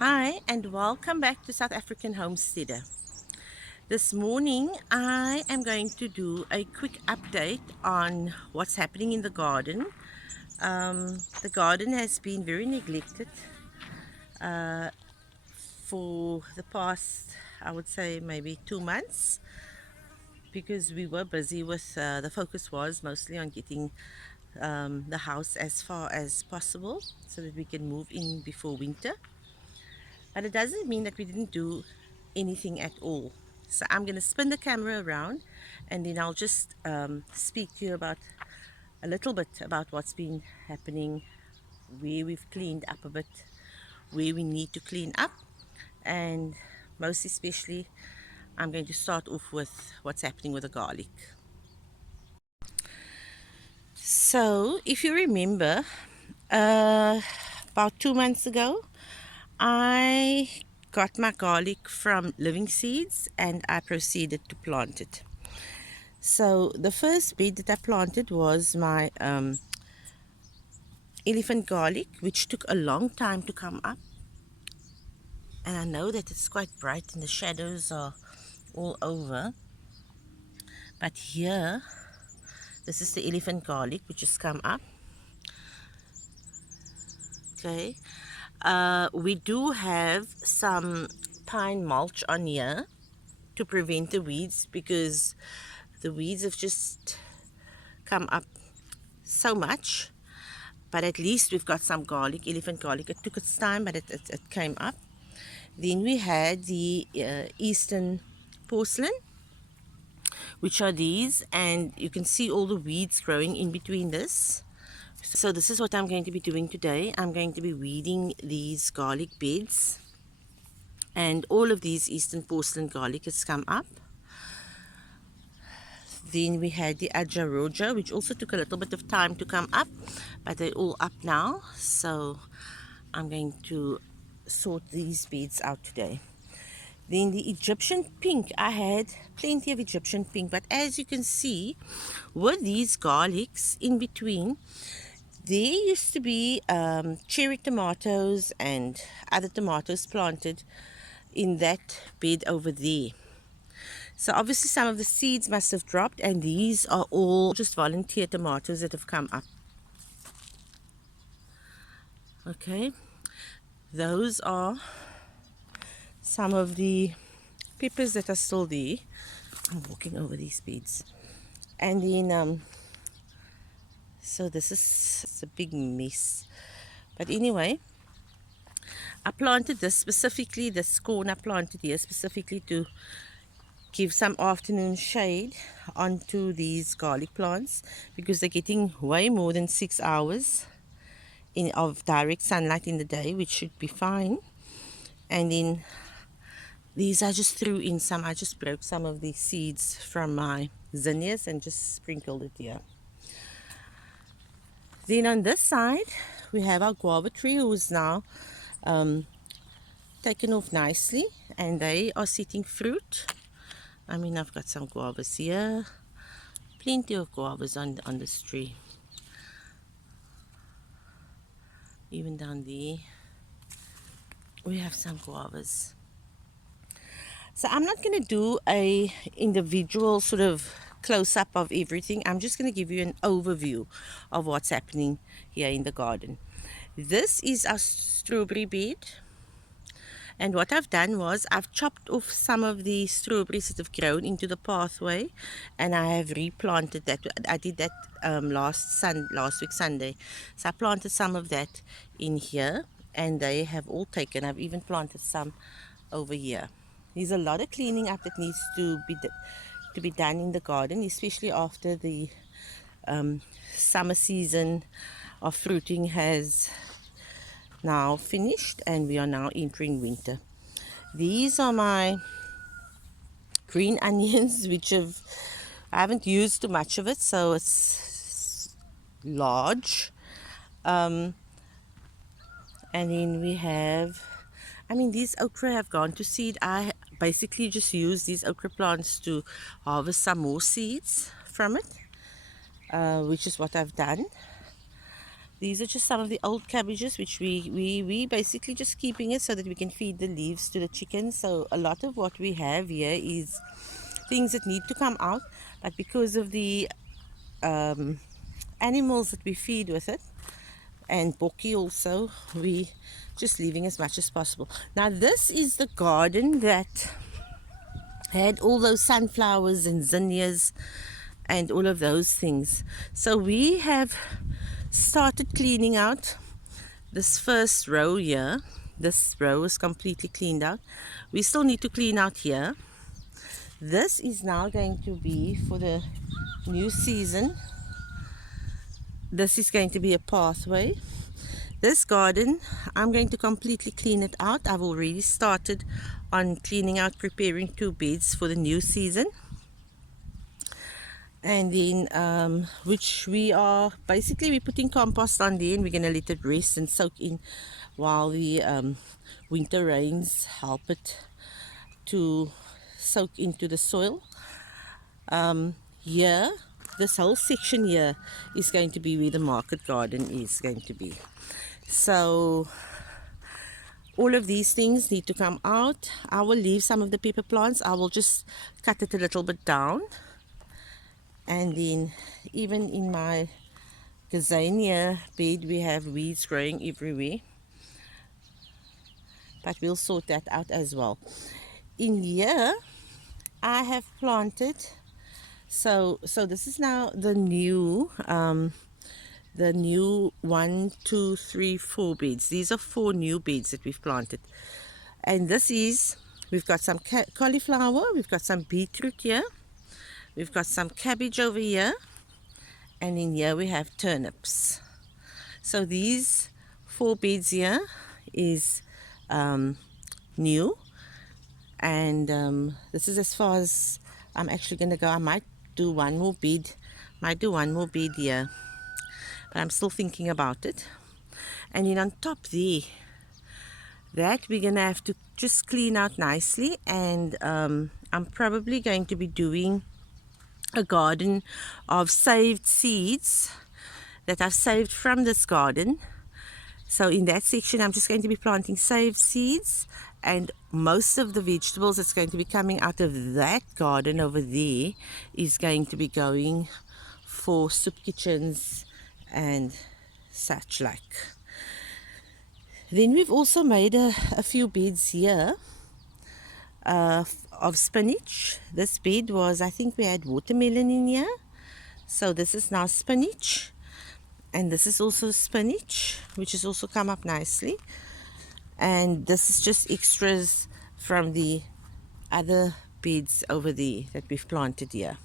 Hi, and welcome back to South African Homesteader. This morning, I am going to do a quick update on what's happening in the garden. The garden has been very neglected for the past, I would say, maybe 2 months because we were busy with the focus was mostly on getting the house as far as possible so that we can move in before winter. But it doesn't mean that we didn't do anything at all. So I'm going to spin the camera around and then I'll just speak to you about a little bit about what's been happening, where we've cleaned up a bit, where we need to clean up, and most especially, I'm going to start off with what's happening with the garlic. So, if you remember, uh, about 2 months ago, I got my garlic from living seeds and I proceeded to plant it. So the first bed that I planted was my elephant garlic, which took a long time to come up. And I know that it's quite bright and the shadows are all over. But here, this is the elephant garlic which has come up. Okay. We do have some pine mulch on here to prevent the weeds because the weeds have just come up so much. But at least we've got some garlic, elephant garlic. It took its time, but it came up. Then we had the eastern porcelain, which are these, and you can see all the weeds growing in between this. So this is what I'm going to be doing today. I'm going to be weeding these garlic beds, and all of these eastern porcelain garlic has come up. Then we had the ajaroja, which also took a little bit of time to come up, but they're all up now. So I'm going to sort these beds out today. Then the Egyptian pink, I had plenty of Egyptian pink, but as you can see, with these garlics in between, there used to be cherry tomatoes and other tomatoes planted in that bed over there. So obviously some of the seeds must have dropped, and these are all just volunteer tomatoes that have come up. Okay, those are some of the peppers that are still there. I'm walking over these beds. And then, so this is a big mess. But anyway, I planted this specifically, this corn I planted here specifically to give some afternoon shade onto these garlic plants because they're getting way more than 6 hours of direct sunlight in the day, which should be fine. And then these I just threw in some, I just broke some of the seeds from my zinnias and just sprinkled it here. Then on this side we have our guava tree, who is now taken off nicely, and they are setting fruit. I mean, I've got some guavas here, plenty of guavas on this tree. Even down there we have some guavas. So I'm not going to do a individual sort of close-up of everything. I'm just going to give you an overview of what's happening here in the garden. This is our strawberry bed, and what I've done was I've chopped off some of the strawberries that have grown into the pathway, and I have replanted that. I did that last week Sunday. So I planted some of that in here, and they have all taken. I've even planted some over here. There's a lot of cleaning up that needs to be done in the garden, especially after the summer season of fruiting has now finished and we are now entering winter. These are my green onions, which I haven't used too much of it, so it's large. And then we have, I mean, these okra have gone to seed. I basically just use these okra plants to harvest some more seeds from it, which is what I've done. These are just some of the old cabbages, which we basically just keeping it so that we can feed the leaves to the chickens. So a lot of what we have here is things that need to come out, but because of the animals that we feed with it, and Boki also, we just leaving as much as possible. Now this is the garden that had all those sunflowers and zinnias and all of those things. So we have started cleaning out this first row here. This row is completely cleaned out. We still need to clean out here. This is now going to be for the new season. This is going to be a pathway. This garden, I'm going to completely clean it out. I've already started on cleaning out, preparing 2 beds for the new season. And then, which we are, basically we're putting compost on there and we're going to let it rest and soak in while the winter rains help it to soak into the soil. Here, this whole section here is going to be where the market garden is going to be. So all of these things need to come out. I will leave some of the pepper plants. I will just cut it a little bit down. And then even in my gazania bed, we have weeds growing everywhere. But we'll sort that out as well. In here, I have planted, so this is now the new 1, 2, 3, 4 beds. These are 4 new beds that we've planted. And this is, we've got some cauliflower, we've got some beetroot here, we've got some cabbage over here, and in here we have turnips. So these 4 beds here is new, and this is as far as I'm actually going to go. I might do one more bed here, but I'm still thinking about it. And then on top there, that we're going to have to just clean out nicely, and I'm probably going to be doing a garden of saved seeds that I've saved from this garden. So in that section, I'm just going to be planting saved seeds, and most of the vegetables that's going to be coming out of that garden over there is going to be going for soup kitchens and such like. Then we've also made a few beds here of spinach. This bed was, I think we had watermelon in here. So this is now spinach. And this is also spinach, which has also come up nicely. And this is just extras from the other beds over there that we've planted here.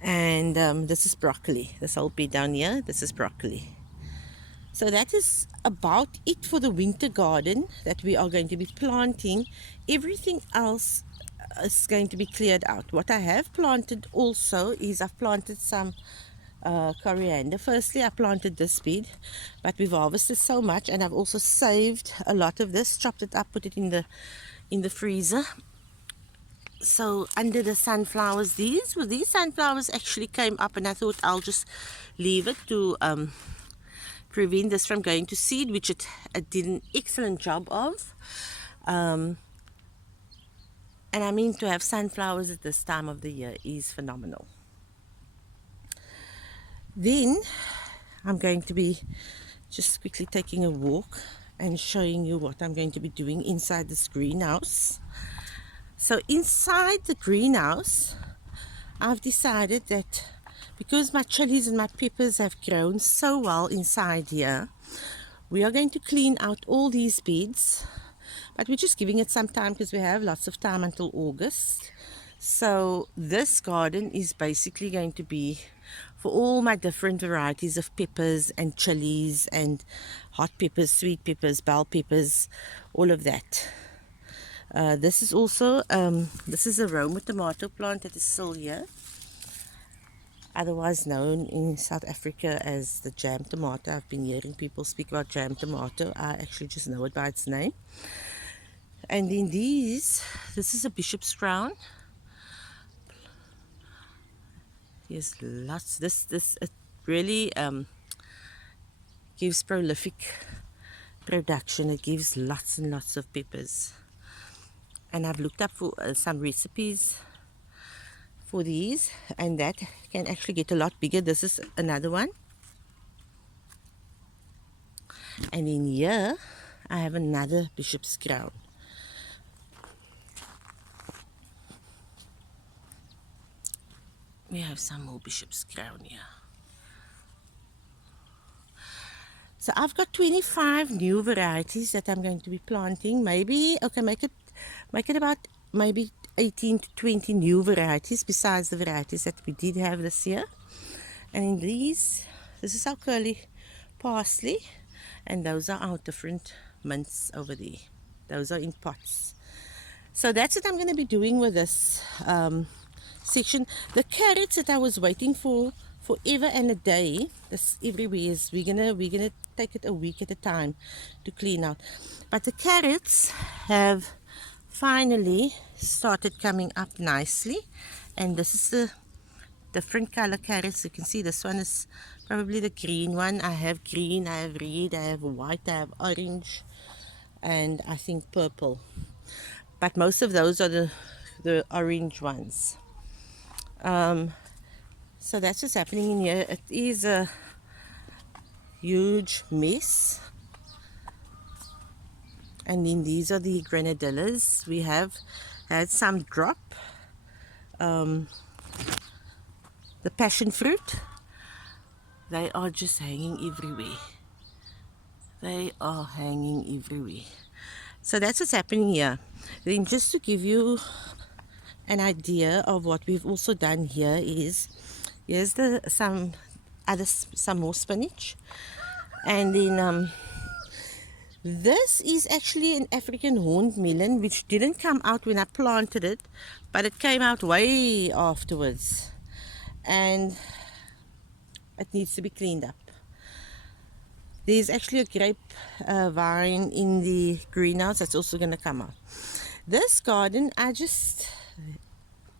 And this is broccoli. This whole bed down here, this is broccoli. So that is about it for the winter garden that we are going to be planting. Everything else is going to be cleared out. What I have planted also is I've planted some coriander. Firstly, I planted this bed, but we've harvested so much, and I've also saved a lot of this, chopped it up, put it in the freezer. So under the sunflowers, these sunflowers actually came up, and I thought I'll just leave it to prevent this from going to seed, which it did an excellent job of. And I mean, to have sunflowers at this time of the year is phenomenal. Then I'm going to be just quickly taking a walk and showing you what I'm going to be doing inside this greenhouse. So inside the greenhouse, I've decided that because my chilies and my peppers have grown so well inside here, we are going to clean out all these beds, but we're just giving it some time because we have lots of time until August. So this garden is basically going to be for all my different varieties of peppers and chilies and hot peppers, sweet peppers, bell peppers, all of that. This is also this is a Roma tomato plant that is still here, otherwise known in South Africa as the jam tomato. I've been hearing people speak about jam tomato. I actually just know it by its name. And then this is a bishop's crown. There's lots. This it really gives prolific production. It gives lots and lots of peppers. And I've looked up for some recipes for these, and that can actually get a lot bigger. This is another one. And in here I have another bishop's crown. We have some more bishop's crown here. So I've got 25 new varieties that I'm going to be planting. Maybe, okay, make it about maybe 18 to 20 new varieties besides the varieties that we did have this year. And in these, this is our curly parsley, and those are our different mints over there. Those are in pots. So that's what I'm going to be doing with this section. The carrots that I was waiting for forever and a day, this everywhere, is we're gonna take it a week at a time to clean out. But the carrots have finally started coming up nicely, and this is the different color carrots. You can see this one is probably the green one. I have green, I have red, I have white, I have orange, and I think purple. But most of those are the orange ones. So that's what's happening in here. It is a huge mess. And then these are the grenadillas. We have had some drop. The passion fruit, they are just hanging everywhere. They are hanging everywhere. So that's what's happening here. Then just to give you an idea of what we've also done here is, here's some more spinach. And then this is actually an African horned melon, which didn't come out when I planted it, but it came out way afterwards. And it needs to be cleaned up. There's actually a grape vine in the greenhouse that's also going to come out. This garden I just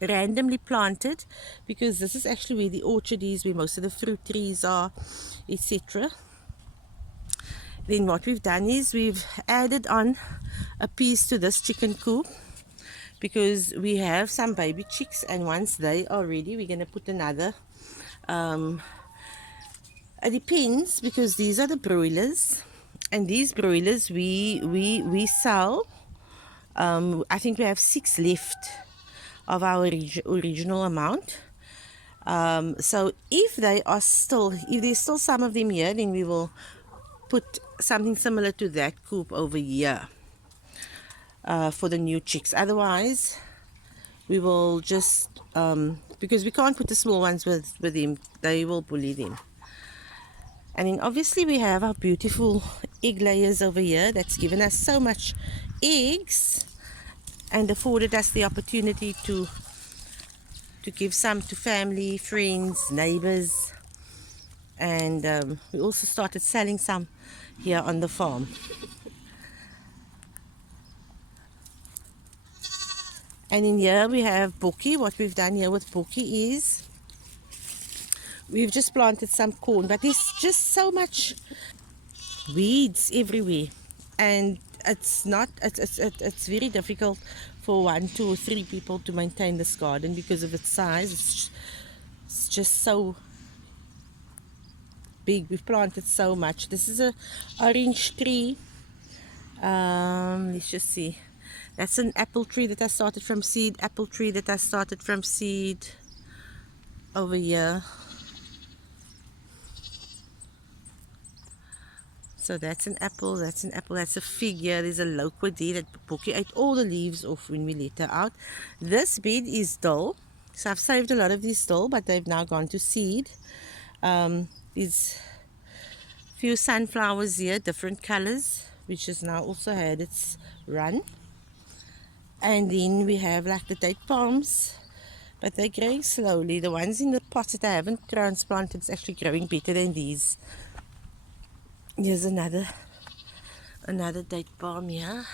randomly planted because this is actually where the orchard is, where most of the fruit trees are, etc. Then what we've done is we've added on a piece to this chicken coop because we have some baby chicks, and once they are ready we're going to put another. It depends, because these are the broilers, and these broilers we sell. I think we have 6 left of our original amount. So if there's still some of them here, then we will put something similar to that coop over here for the new chicks. Otherwise we will just because we can't put the small ones with them, they will bully them. And then obviously we have our beautiful egg layers over here that's given us so much eggs and afforded us the opportunity to give some to family, friends, neighbors. And we also started selling some here on the farm. And in here we have Boki. What we've done here with Boki is we've just planted some corn, but there's just so much weeds everywhere, and it's very difficult for 1, 2, or 3 people to maintain this garden because of its size. It's just so big. We've planted so much. This is a orange tree. Let's just see. That's an apple tree that I started from seed. Apple tree that I started from seed over here. So that's an apple, that's a fig here. There's a loquat there that Boki ate all the leaves off when we let her out. This bed is dull. So I've saved a lot of these dull, but they've now gone to seed. There's a few sunflowers here, different colors, which has now also had its run. And then we have like the date palms, but they're growing slowly. The ones in the pots that I haven't transplanted is actually growing better than these. Here's another date palm here,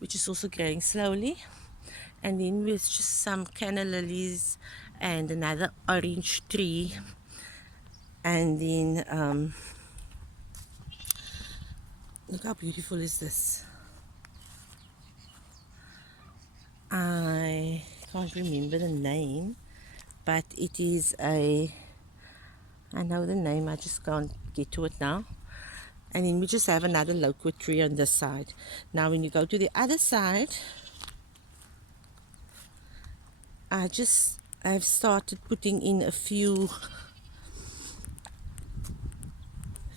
which is also growing slowly. And then with just some canna lilies and another orange tree. And then Look how beautiful is this. I can't remember the name, but it is a, I know the name, I just can't get to it now. And then we just have another loquat tree on this side. Now when you go to the other side, I've started putting in a few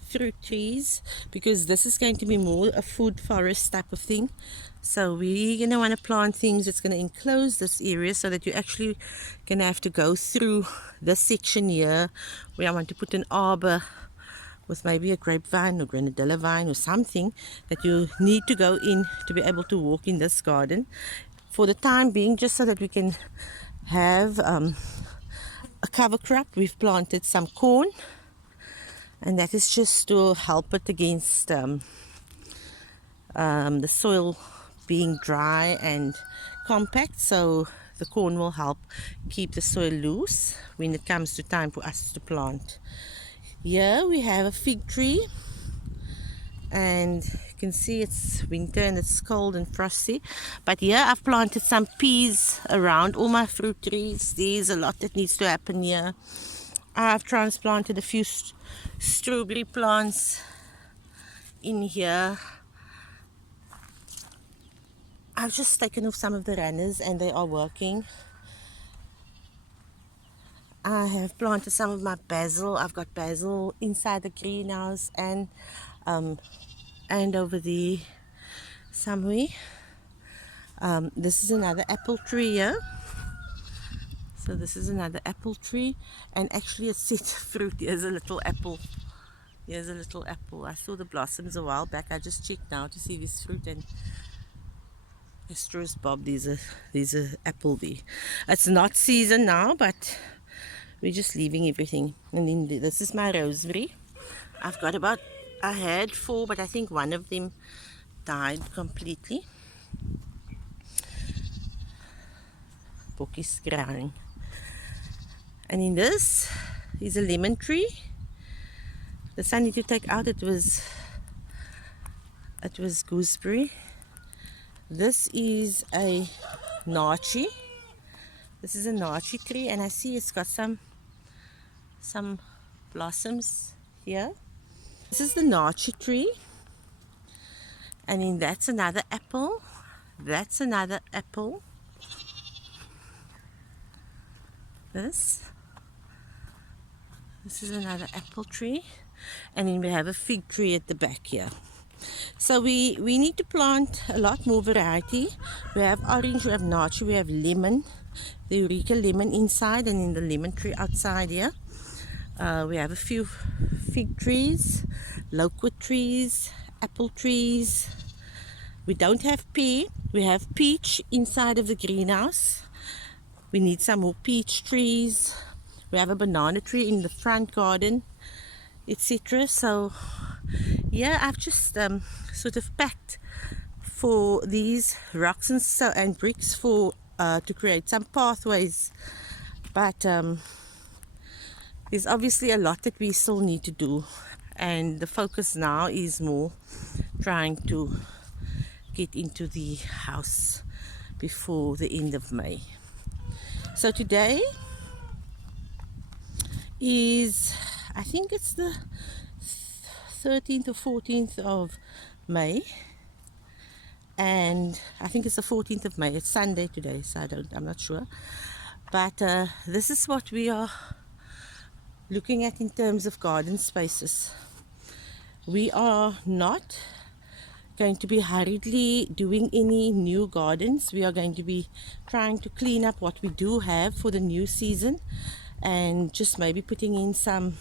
fruit trees, because this is going to be more a food forest type of thing. So we're going to want to plant things that's going to enclose this area, so that you're actually going to have to go through this section here where I want to put an arbor with maybe a grapevine or grenadilla vine or something that you need to go in to be able to walk in this garden for the time being, just so that we can have a cover crop. We've planted some corn, and that is just to help it against the soil being dry and compact, so the corn will help keep the soil loose when it comes to time for us to plant. Here we have a fig tree, and you can see it's winter and it's cold and frosty, but here I've planted some peas around all my fruit trees. There's a lot that needs to happen here. I've transplanted a few strawberry plants in here. I've just taken off some of the runners and they are working. I have planted some of my basil. I've got basil inside the greenhouse and over there somewhere. This is another apple tree here. So this is another apple tree, and actually it said fruit. Here's a little apple. Here's a little apple. I saw the blossoms a while back. I just checked now to see this fruit, and Astro's Bob, there's a apple there. It's not season now, but we're just leaving everything. And then this is my rosemary. I've got about, I had 4, but I think one of them died completely. Bookie's crying. And in this is a lemon tree. This I need to take out. It was gooseberry. This is a naartjie. This is a naartjie tree, and I see it's got some blossoms here. This is the naartjie tree, and then that's another apple. That's another apple. This is another apple tree, and then we have a fig tree at the back here. So we need to plant a lot more variety. We have orange, we have naartjie, we have lemon, the Eureka lemon inside, and in the lemon tree outside here. We have a few fig trees, loquat trees, apple trees. We don't have pear. We have peach inside of the greenhouse. We need some more peach trees. We have a banana tree in the front garden, etc. So yeah, I've just sort of packed for these rocks and bricks for to create some pathways, but there's obviously a lot that we still need to do, and the focus now is more trying to get into the house before the end of May. So today is, I think it's the 13th or 14th of May, and I think it's the 14th of May. It's Sunday today, so I'm not sure, but this is what we are looking at in terms of garden spaces. We are not going to be hurriedly doing any new gardens. We are going to be trying to clean up what we do have for the new season, and just maybe putting in some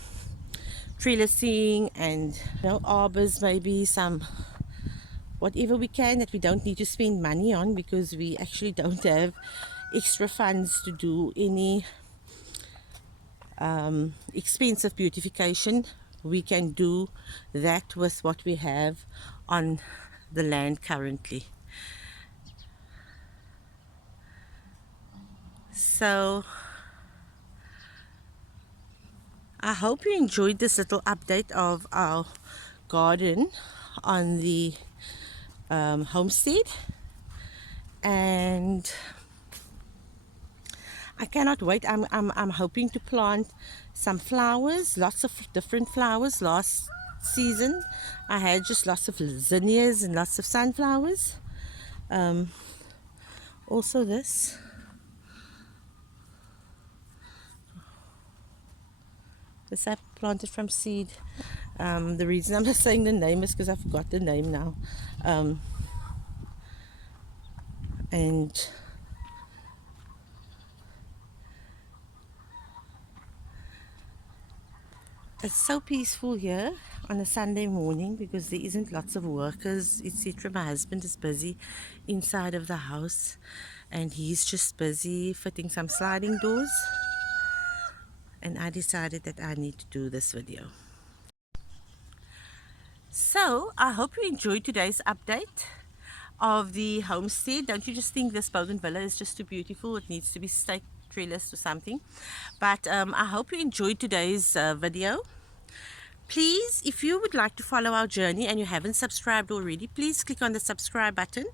trellising and arbors, maybe some whatever we can that we don't need to spend money on, because we actually don't have extra funds to do any expensive beautification. We can do that with what we have on the land currently. So I hope you enjoyed this little update of our garden on the homestead, and I cannot wait. I'm hoping to plant some flowers, lots of different flowers. Last season I had just lots of zinnias and lots of sunflowers. Also this I planted from seed. The reason I'm not saying the name is because I forgot the name now. And it's so peaceful here on a Sunday morning because there isn't lots of workers, etc. My husband is busy inside of the house and he's just busy fitting some sliding doors, and I decided that I need to do this video. So I hope you enjoyed today's update of the homestead. Don't you just think this bougainvillea is just too beautiful? It needs to be staked, trellised or something. But I hope you enjoyed today's video. Please, if you would like to follow our journey and you haven't subscribed already, please click on the subscribe button.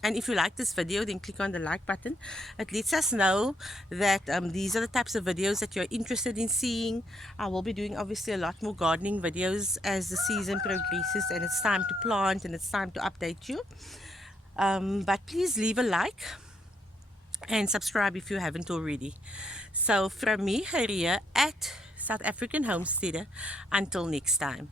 And if you like this video, then click on the like button. It lets us know that these are the types of videos that you're interested in seeing. I will be doing obviously a lot more gardening videos as the season progresses and it's time to plant and it's time to update you. But please leave a like and subscribe if you haven't already. So from me, Haria at South African Homesteader, until next time.